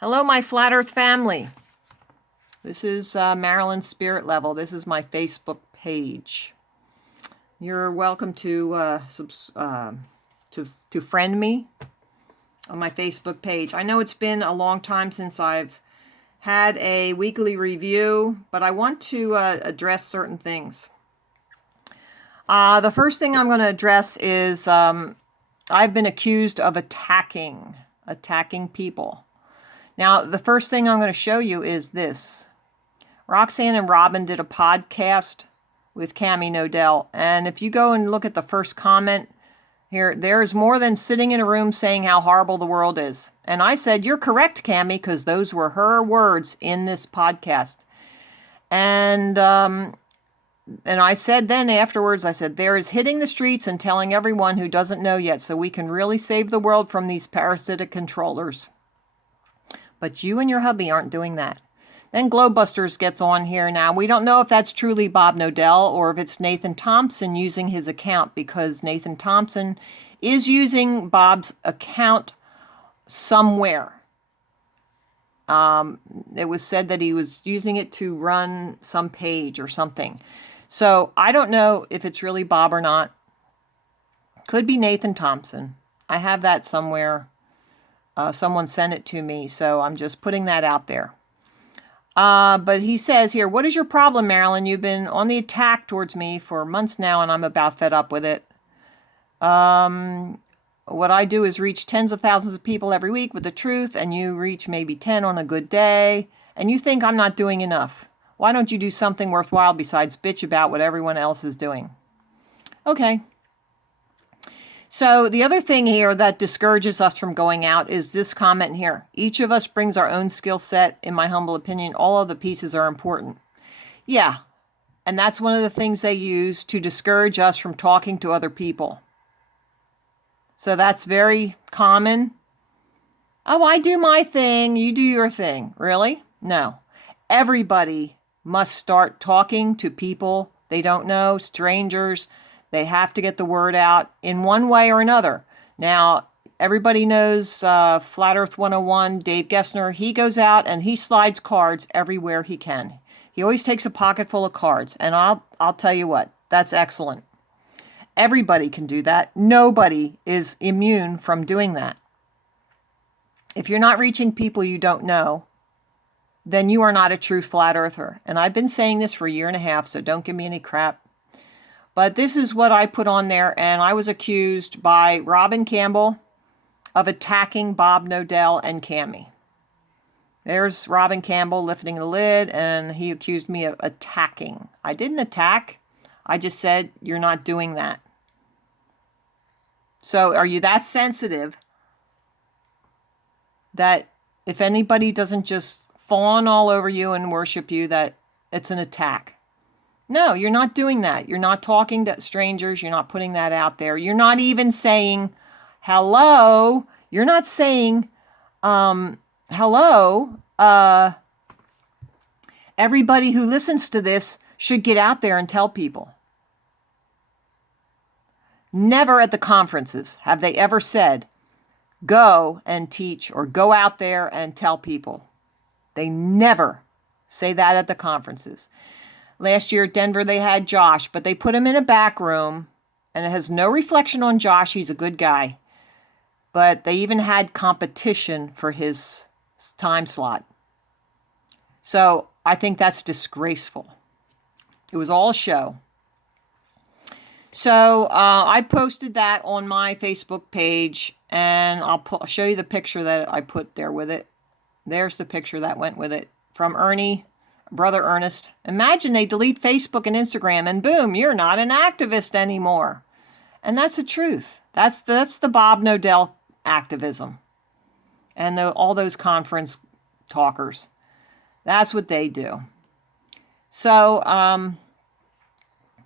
Hello, my Flat Earth family. This is Marilyn Spirit Level. This is my Facebook page. You're welcome to friend me on my Facebook page. I know it's been a long time since I've had a weekly review, but I want to address certain things. The first thing I'm going to address is I've been accused of attacking people. Now, the first thing I'm going to show you is this. Roxanne and Robin did a podcast with Cammie Nodell, and if you go and look at the first comment here, there's more than sitting in a room saying how horrible the world is. And I said, you're correct, Cammie, because those were her words in this podcast. And I said then afterwards, I said, there is hitting the streets and telling everyone who doesn't know yet so we can really save the world from these parasitic controllers. But you and your hubby aren't doing that. Then Glowbusters gets on here now. We don't know if that's truly Bob Nodell or if it's Nathan Thompson using his account, because Nathan Thompson is using Bob's account somewhere. It was said that he was using it to run some page or something. So I don't know if it's really Bob or not. Could be Nathan Thompson. I have that somewhere. Someone sent it to me, so I'm just putting that out there. But he says here, what is your problem, Marilyn? You've been on the attack towards me for months now, and I'm about fed up with it. What I do is reach tens of thousands of people every week with the truth, and you reach maybe 10 on a good day, and you think I'm not doing enough. Why don't you do something worthwhile besides bitch about what everyone else is doing? Okay. So the other thing here that discourages us from going out is this comment here. Each of us brings our own skill set. In my humble opinion, all of the pieces are important. Yeah, and that's one of the things they use to discourage us from talking to other people. So that's very common. Oh, I do my thing, you do your thing. Really? No. Everybody must start talking to people they don't know, strangers. They have to get the word out in one way or another. Now, everybody knows Flat Earth 101, Dave Gessner. He goes out and he slides cards everywhere he can. He always takes a pocket full of cards. And I'll tell you what, that's excellent. Everybody can do that. Nobody is immune from doing that. If you're not reaching people you don't know, then you are not a true Flat Earther. And I've been saying this for a year and a half, so don't give me any crap. But this is what I put on there, and I was accused by Robin Campbell of attacking Bob Nodell and Cammie. There's Robin Campbell lifting the lid, and he accused me of attacking. I didn't attack. I just said, you're not doing that. So are you that sensitive that if anybody doesn't just fawn all over you and worship you, that it's an attack? No, you're not doing that. You're not talking to strangers. You're not putting that out there. You're not even saying hello. You're not saying hello. Everybody who listens to this should get out there and tell people. Never at the conferences have they ever said, go and teach or go out there and tell people. They never say that at the conferences. Last year at Denver, they had Josh, but they put him in a back room, and it has no reflection on Josh. He's a good guy. But they even had competition for his time slot. So I think that's disgraceful. It was all a show. So I posted that on my Facebook page, and I'll show you the picture that I put there with it. There's the picture that went with it from Ernie. Brother Ernest. Imagine they delete Facebook and Instagram and boom, you're not an activist anymore. And that's the truth. That's the Bob Nodell activism. And all those conference talkers. That's what they do. So,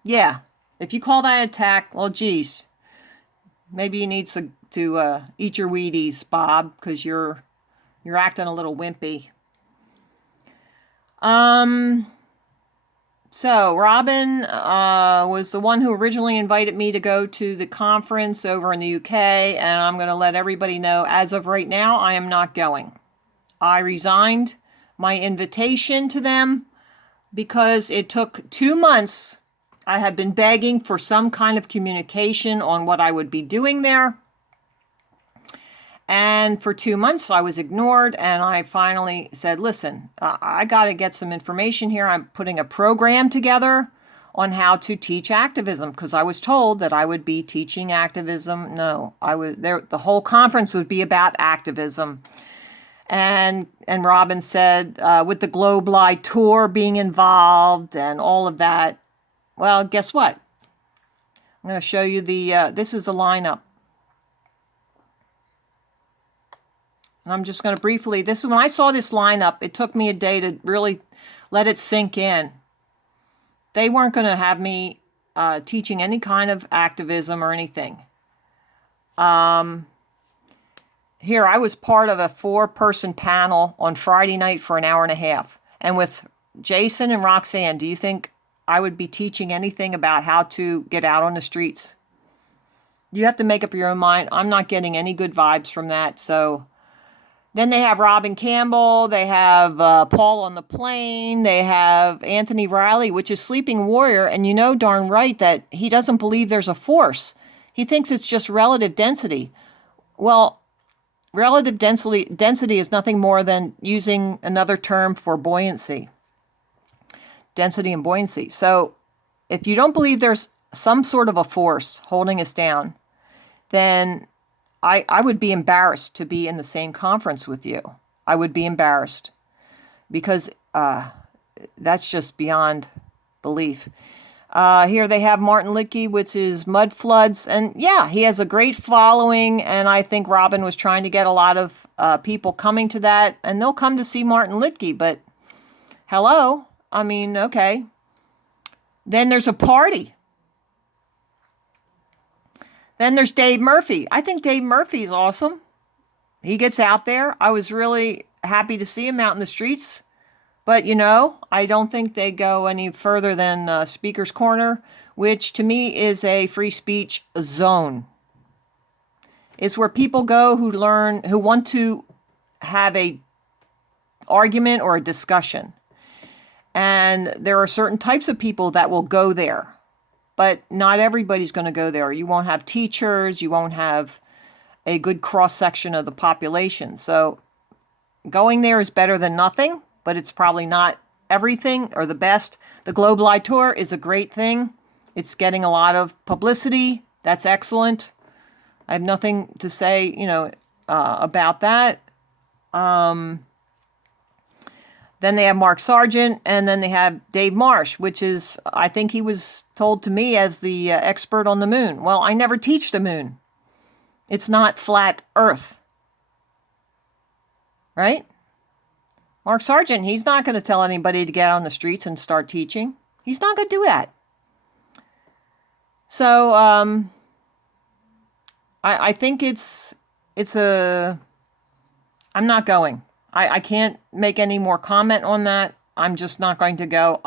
yeah, if you call that an attack, well, geez, maybe you need to eat your Wheaties, Bob, because you're acting a little wimpy. So Robin was the one who originally invited me to go to the conference over in the UK, and I'm going to let everybody know, as of right now, I am not going. I resigned my invitation to them because it took 2 months. I had been begging for some kind of communication on what I would be doing there. And for 2 months, I was ignored, and I finally said, listen, I got to get some information here. I'm putting a program together on how to teach activism, because I was told that I would be teaching activism. No, I was there. The whole conference would be about activism. And Robin said, with the Globe Live tour being involved and all of that, well, guess what? I'm going to show you this is the lineup. And I'm just going to briefly, this is when I saw this lineup, it took me a day to really let it sink in. They weren't going to have me teaching any kind of activism or anything. Here, I was part of a 4-person panel on Friday night for an hour and a half. And with Jason and Roxanne, do you think I would be teaching anything about how to get out on the streets? You have to make up your own mind. I'm not getting any good vibes from that. So then they have Robin Campbell. They have Paul on the Plane. They have Anthony Riley, which is Sleeping Warrior. And you know darn right that he doesn't believe there's a force. He thinks it's just relative density. Well, relative density is nothing more than using another term for buoyancy. Density and buoyancy. So if you don't believe there's some sort of a force holding us down, then I would be embarrassed to be in the same conference with you. I would be embarrassed because that's just beyond belief. Here they have Martin Litkey with his mud floods. And yeah, he has a great following. And I think Robin was trying to get a lot of people coming to that. And they'll come to see Martin Litkey. But hello? I mean, okay. Then there's a party. Then there's Dave Murphy. I think Dave Murphy is awesome. He gets out there. I was really happy to see him out in the streets. But, you know, I don't think they go any further than Speaker's Corner, which to me is a free speech zone. It's where people go who want to have a argument or a discussion. And there are certain types of people that will go there. But not everybody's going to go there. You won't have teachers. You won't have a good cross-section of the population. So going there is better than nothing, but it's probably not everything or the best. The Globe Live Tour is a great thing. It's getting a lot of publicity. That's excellent. I have nothing to say, about that. Then they have Mark Sargent, and then they have Dave Marsh, which is, I think he was told to me as the expert on the moon. Well, I never teach the moon. It's not flat Earth. Right? Mark Sargent, he's not going to tell anybody to get out on the streets and start teaching. He's not going to do that. So, I think I'm not going. I can't make any more comment on that. I'm just not going to go.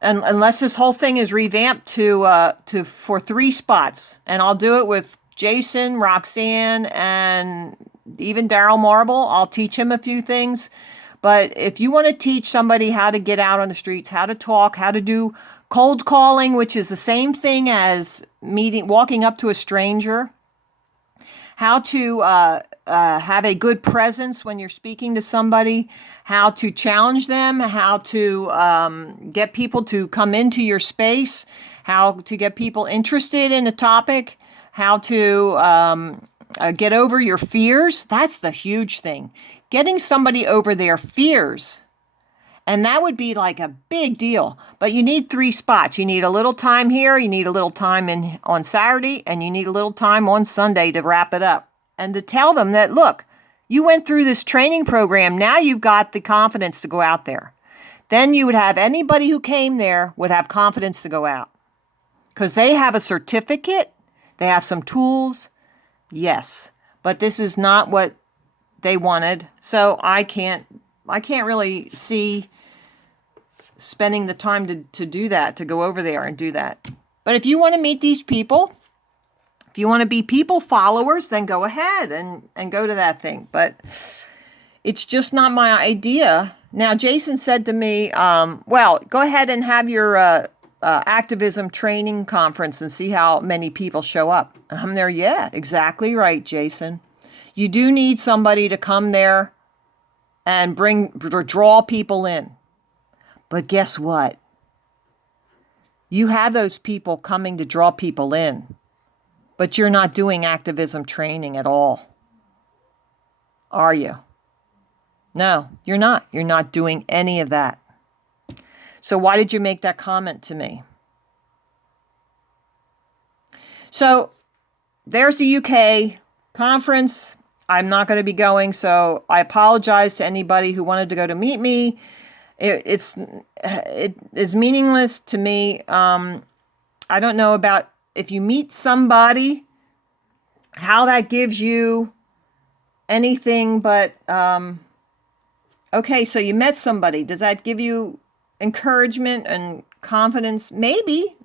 Unless this whole thing is revamped for 3 spots, and I'll do it with Jason, Roxanne, and even Daryl Marble. I'll teach him a few things. But if you want to teach somebody how to get out on the streets, how to talk, how to do cold calling, which is the same thing as walking up to a stranger, how to have a good presence when you're speaking to somebody, how to challenge them, how to get people to come into your space, how to get people interested in a topic, how to get over your fears. That's the huge thing. Getting somebody over their fears. And that would be like a big deal. But you need 3 spots. You need a little time here, you need a little time on Saturday, and you need a little time on Sunday to wrap it up. And to tell them that, look, you went through this training program. Now you've got the confidence to go out there. Then you would have anybody who came there would have confidence to go out. Because they have a certificate. They have some tools. Yes. But this is not what they wanted. So I can't really see spending the time to do that, to go over there and do that. But if you want to meet these people, if you want to be people followers, then go ahead and go to that thing. But It's just not my idea. Now, Jason said to me, well, go ahead and have your activism training conference and see how many people show up. And I'm there, yeah, exactly right, Jason. You do need somebody to come there and draw people in. But guess what? You have those people coming to draw people in, but you're not doing activism training at all. Are you? No, you're not. You're not doing any of that. So why did you make that comment to me? So there's the UK conference. I'm not going to be going, so I apologize to anybody who wanted to go to meet me. It is meaningless to me. I don't know about if you meet somebody, how that gives you anything but, okay, so you met somebody. Does that give you encouragement and confidence? Maybe.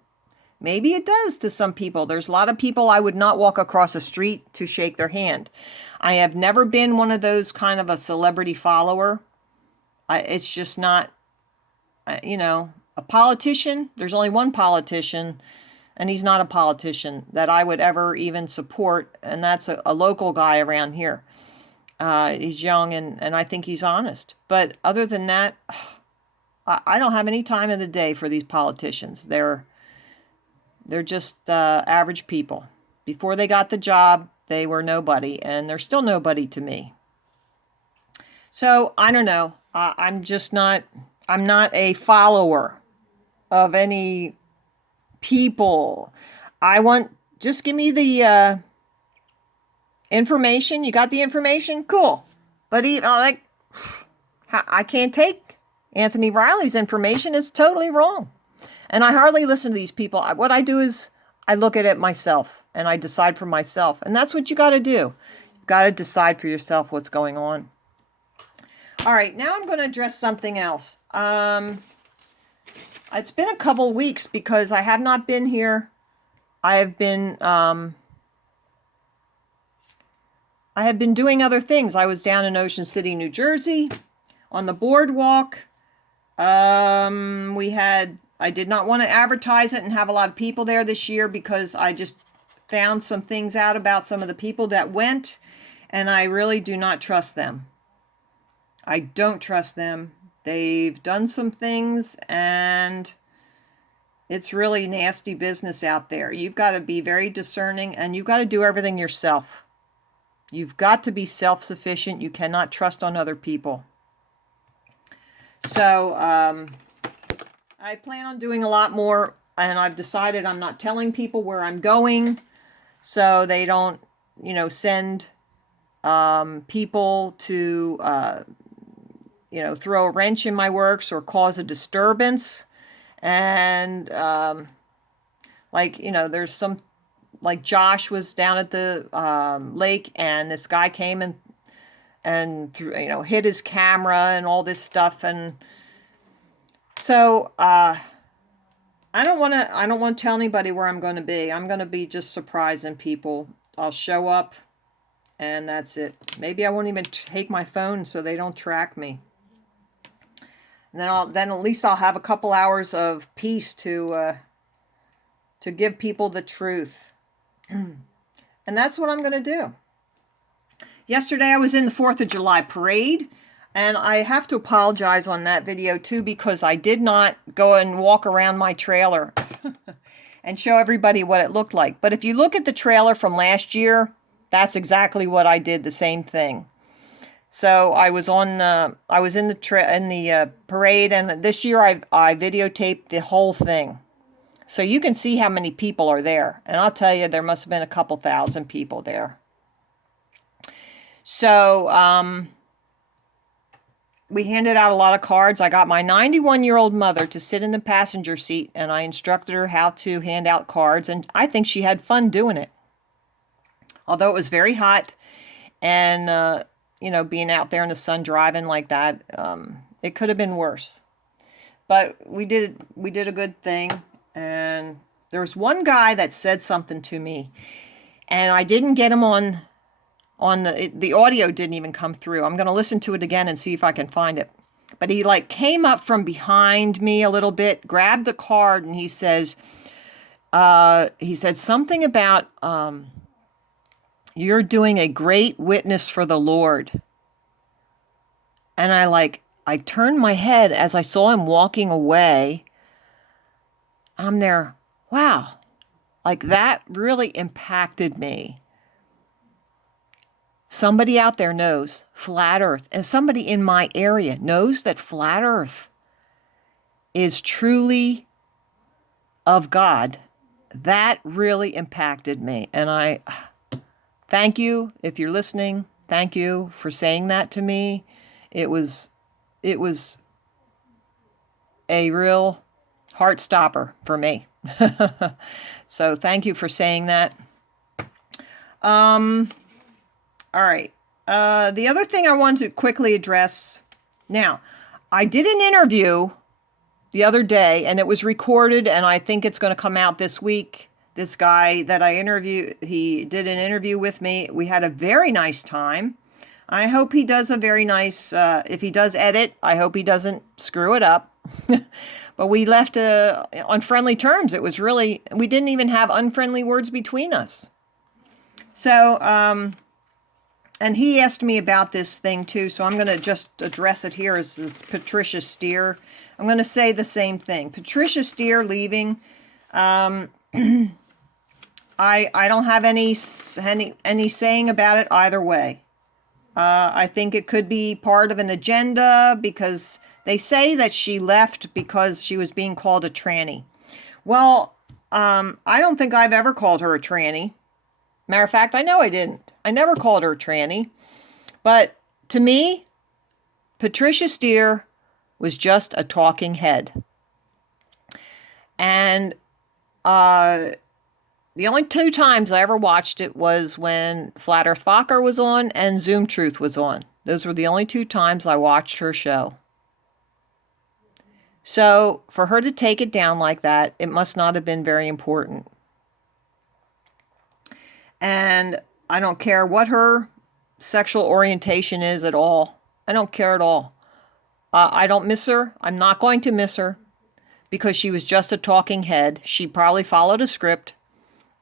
Maybe it does to some people. There's a lot of people I would not walk across the street to shake their hand. I have never been one of those kind of a celebrity follower. It's just not, a politician. There's only one politician, and he's not a politician that I would ever even support, and that's a local guy around here. He's young, and I think he's honest. But other than that, I don't have any time of the day for these politicians. They're just average people. Before they got the job, they were nobody, and they're still nobody to me. So, I don't know. I'm not a follower of any people. Just give me the information. You got the information? Cool. But I can't take Anthony Riley's information. It's totally wrong. And I hardly listen to these people. What I do is I look at it myself and I decide for myself. And that's what you got to do. You've got to decide for yourself what's going on. All right, now I'm going to address something else. It's been a couple weeks because I have not been here. I have been doing other things. I was down in Ocean City, New Jersey, on the boardwalk. I did not want to advertise it and have a lot of people there this year because I just found some things out about some of the people that went, and I really do not trust them. I don't trust them. They've done some things, and it's really nasty business out there. You've got to be very discerning, and you've got to do everything yourself. You've got to be self-sufficient. You cannot trust on other people. So, I plan on doing a lot more, and I've decided I'm not telling people where I'm going so they don't, send people to, throw a wrench in my works or cause a disturbance. And, there's some, like Josh was down at the lake, and this guy came and hit his camera and all this stuff. And so, I don't want to tell anybody where I'm going to be. I'm going to be just surprising people. I'll show up and that's it. Maybe I won't even take my phone so they don't track me. And then at least I'll have a couple hours of peace to give people the truth. And that's what I'm going to do. Yesterday I was in the 4th of July parade. And I have to apologize on that video too, because I did not go and walk around my trailer and show everybody what it looked like. But if you look at the trailer from last year, that's exactly what I did, the same thing. So I was in the parade, and this year I videotaped the whole thing. So you can see how many people are there. And I'll tell you, there must have been a couple thousand people there. So, we handed out a lot of cards. I got my 91-year-old mother to sit in the passenger seat, and I instructed her how to hand out cards, and I think she had fun doing it. Although it was very hot, and, being out there in the sun driving like that, it could have been worse. But we did a good thing, and there was one guy that said something to me, and I didn't get him on on the audio didn't even come through. I'm going to listen to it again and see if I can find it. But he like came up from behind me a little bit, grabbed the card, and he said something about, you're doing a great witness for the Lord. And I turned my head as I saw him walking away. I'm there, wow, like that really impacted me. Somebody out there knows flat earth, and somebody in my area knows that flat earth is truly of God. That really impacted me. And I thank you if you're listening. Thank you for saying that to me. It was a real heart stopper for me. So thank you for saying that. All right. The other thing I wanted to quickly address. Now, I did an interview the other day, and it was recorded, and I think it's going to come out this week. This guy that I interviewed, he did an interview with me. We had a very nice time. I hope he does a very nice, if he does edit, I hope he doesn't screw it up. But we left on friendly terms. It was really, we didn't even have unfriendly words between us. So, and he asked me about this thing too, so I'm going to just address it here as Patricia Steer. I'm going to say the same thing. Patricia Steer leaving. I don't have any saying about it either way. I think it could be part of an agenda because they say that she left because she was being called a tranny. Well, I don't think I've ever called her a tranny. Matter of fact, I know I didn't. I never called her a tranny. But to me, Patricia Steer was just a talking head. And the only 2 times I ever watched it was when Flat Earth Fokker was on and Zoom Truth was on. Those were the only 2 times I watched her show. So for her to take it down like that, it must not have been very important. And I don't care what her sexual orientation is at all. I don't care at all. I don't miss her. I'm not going to miss her because she was just a talking head. She probably followed a script.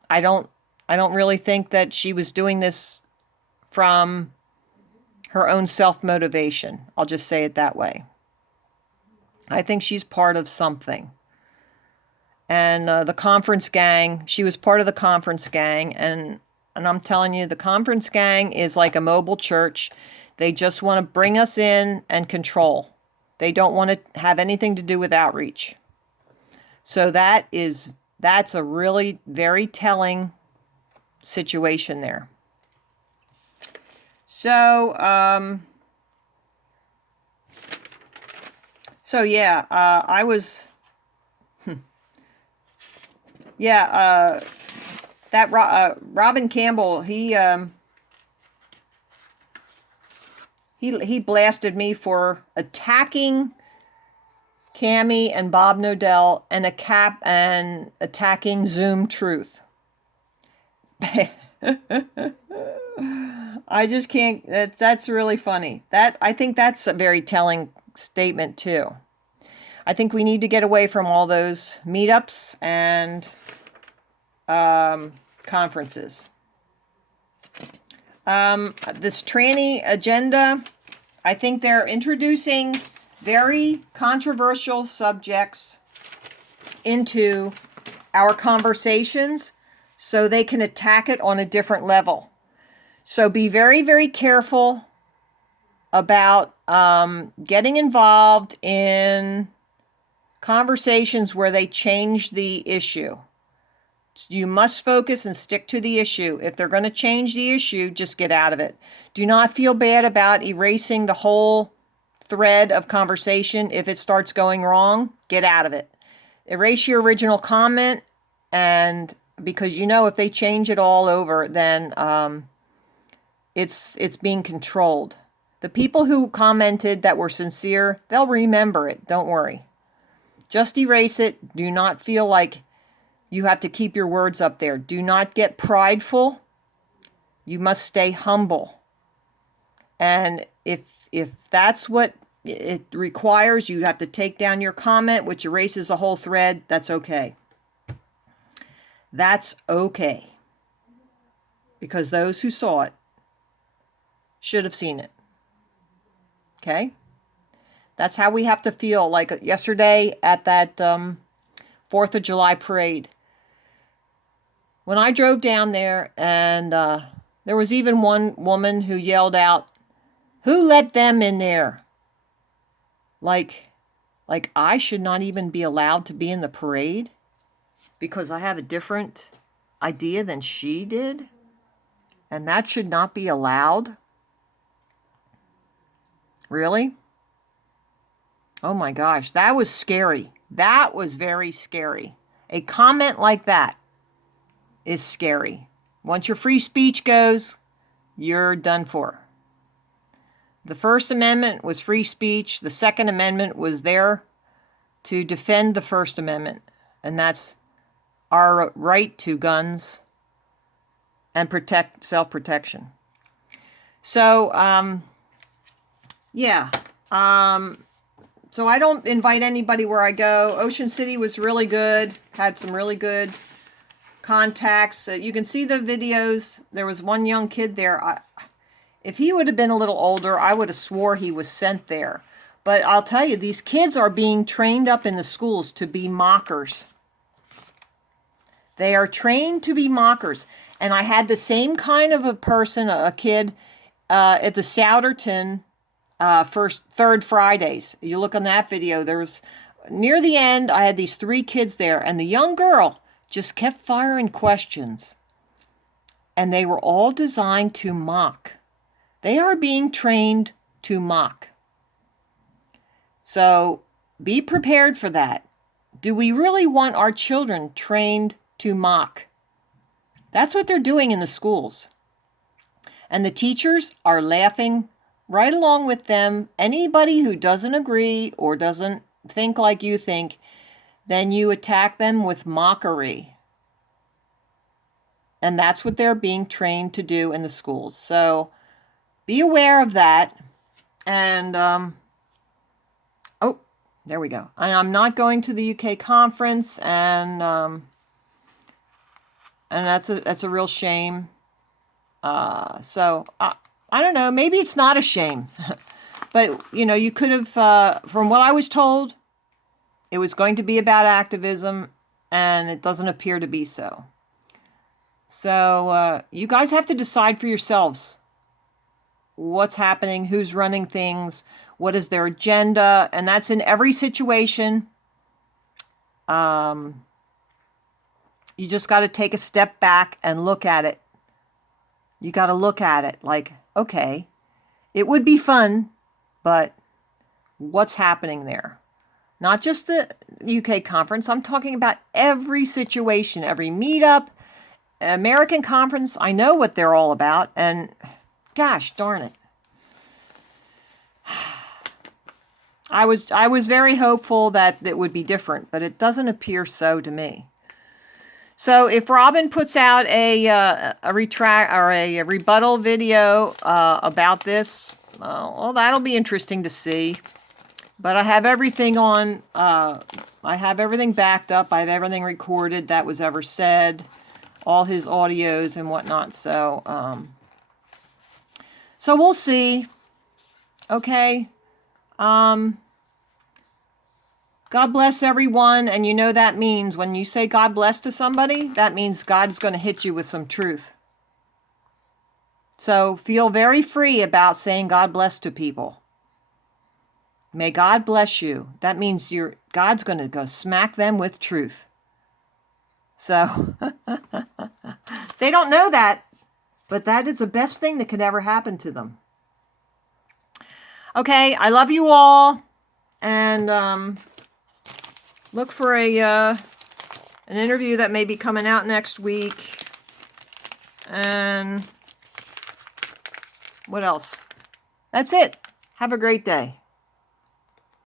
I don't really think that she was doing this from her own self-motivation. I'll just say it that way. I think she's part of something. And the conference gang, she was part of the conference gang. And I'm telling you, the conference gang is like a mobile church. They just want to bring us in and control. They don't want to have anything to do with outreach. So that's a really very telling situation there. So, yeah, I was, that Robin Campbell, he blasted me for attacking Cammie and Bob Nodell and attacking Zoom Truth. I just can't. That's really funny. I think that's a very telling statement too. I think we need to get away from all those meetups and conferences. This tranny agenda, I think they're introducing very controversial subjects into our conversations so they can attack it on a different level. So be very, very careful about getting involved in conversations where they change the issue. You must focus and stick to the issue. If they're going to change the issue, just get out of it. Do not feel bad about erasing the whole thread of conversation. If it starts going wrong, get out of it. Erase your original comment, and because if they change it all over, then it's being controlled. The people who commented that were sincere, they'll remember it. Don't worry. Just erase it. Do not feel like you have to keep your words up there. Do not get prideful. You must stay humble. And if that's what it requires, you have to take down your comment, which erases the whole thread. That's okay. That's okay. Because those who saw it should have seen it. Okay? That's how we have to feel. Like yesterday at that 4th of July parade. When I drove down there, and there was even one woman who yelled out, "Who let them in there?" Like I should not even be allowed to be in the parade because I have a different idea than she did, and that should not be allowed. Really? Oh my gosh, that was scary. That was very scary. A comment like that is scary. Once your free speech goes, you're done for. The First Amendment was free speech. The Second Amendment was there to defend the First Amendment, and that's our right to guns and protect self-protection. So, yeah. So I don't invite anybody where I go. Ocean City was really good. Had some really good contacts. You can see the videos. There was one young kid there. If he would have been a little older, I would have swore he was sent there. But I'll tell you, these kids are being trained up in the schools to be mockers. They are trained to be mockers. And I had the same kind of a person, a kid, at the Souderton third Fridays. You look on that video, there was, near the end, I had these 3 kids there, and the young girl just kept firing questions. And they were all designed to mock. They are being trained to mock. So be prepared for that. Do we really want our children trained to mock? That's what they're doing in the schools. And the teachers are laughing right along with them. Anybody who doesn't agree or doesn't think like you think, then you attack them with mockery. And that's what they're being trained to do in the schools. So be aware of that. And, oh, there we go. And I'm not going to the UK conference, and that's a real shame. So I don't know, maybe it's not a shame. But, you know, you could have, from what I was told, it was going to be about activism, and it doesn't appear to be so. So you guys have to decide for yourselves what's happening, who's running things, what is their agenda, and that's in every situation. You just got to take a step back and look at it. You got to look at it like, okay, it would be fun, but what's happening there? Not just the UK conference. I'm talking about every situation, every meetup, American conference. I know what they're all about, and gosh darn it. I was very hopeful that it would be different, but it doesn't appear so to me. So if Robin puts out a rebuttal video about this, well, that'll be interesting to see. But I have everything on. I have everything backed up. I have everything recorded that was ever said, all his audios and whatnot. So we'll see. Okay. God bless everyone. And you know that means when you say God bless to somebody, that means God's going to hit you with some truth. So feel very free about saying God bless to people. May God bless you. That means God's going to go smack them with truth. So they don't know that, but that is the best thing that could ever happen to them. Okay, I love you all, and look for an interview that may be coming out next week. And what else? That's it. Have a great day.